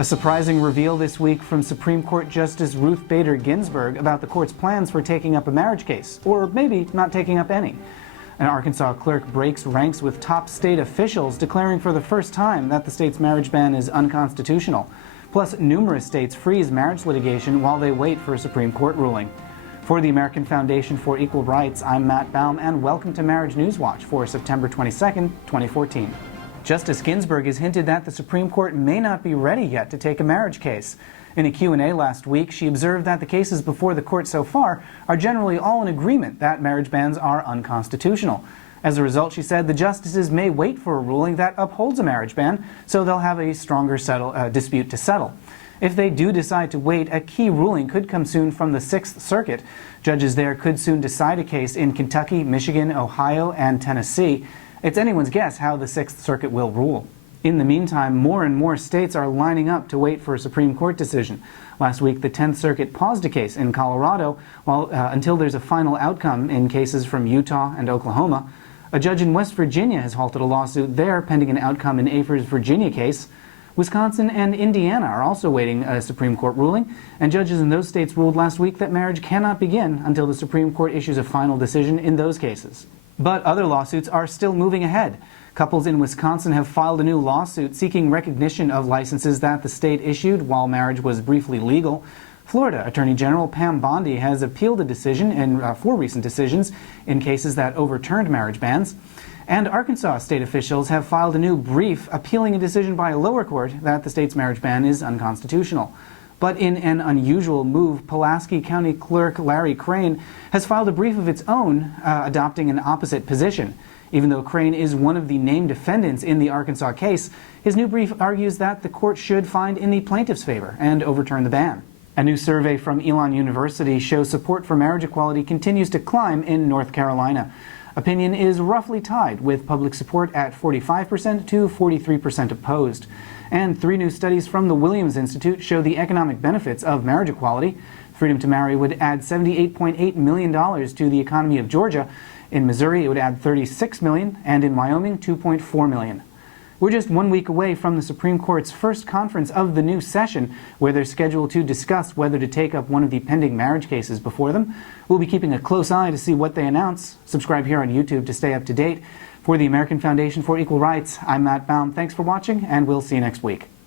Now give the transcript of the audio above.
A surprising reveal this week from Supreme Court Justice Ruth Bader Ginsburg about the court's plans for taking up a marriage case, or maybe not taking up any. An Arkansas clerk breaks ranks with top state officials, declaring for the first time that the state's marriage ban is unconstitutional. Plus, numerous states freeze marriage litigation while they wait for a Supreme Court ruling. For the American Foundation for Equal Rights, I'm Matt Baum, and welcome to Marriage News Watch for September 22, 2014. Justice Ginsburg has hinted that the Supreme Court may not be ready yet to take a marriage case. In a Q&A last week, she observed that the cases before the court so far are generally all in agreement that marriage bans are unconstitutional. As a result, she said, the justices may wait for a ruling that upholds a marriage ban, so they'll have a stronger dispute to settle. If they do decide to wait, a key ruling could come soon from the Sixth Circuit. Judges there could soon decide a case in Kentucky, Michigan, Ohio, and Tennessee. It's anyone's guess how the Sixth Circuit will rule. In the meantime, more and more states are lining up to wait for a Supreme Court decision. Last week, the 10th Circuit paused a case in Colorado until there's a final outcome in cases from Utah and Oklahoma. A judge in West Virginia has halted a lawsuit there pending an outcome in Afer's Virginia case. Wisconsin and Indiana are also waiting a Supreme Court ruling, and judges in those states ruled last week that marriage cannot begin until the Supreme Court issues a final decision in those cases. But other lawsuits are still moving ahead. Couples in Wisconsin have filed a new lawsuit seeking recognition of licenses that the state issued while marriage was briefly legal. Florida Attorney General Pam Bondi has appealed a decision in 4 recent decisions in cases that overturned marriage bans. And Arkansas state officials have filed a new brief appealing a decision by a lower court that the state's marriage ban is unconstitutional. But in an unusual move, Pulaski County Clerk Larry Crane has filed a brief of its own, adopting an opposite position. Even though Crane is one of the named defendants in the Arkansas case, his new brief argues that the court should find in the plaintiff's favor and overturn the ban. A new survey from Elon University shows support for marriage equality continues to climb in North Carolina. Opinion is roughly tied, with public support at 45% to 43% opposed. And 3 new studies from the Williams Institute show the economic benefits of marriage equality. Freedom to marry would add $78.8 million to the economy of Georgia. In Missouri, it would add $36 million, and in Wyoming, $2.4 million. We're just 1 week away from the Supreme Court's first conference of the new session, where they're scheduled to discuss whether to take up one of the pending marriage cases before them. We'll be keeping a close eye to see what they announce. Subscribe here on YouTube to stay up to date. For the American Foundation for Equal Rights, I'm Matt Baum. Thanks for watching, and we'll see you next week.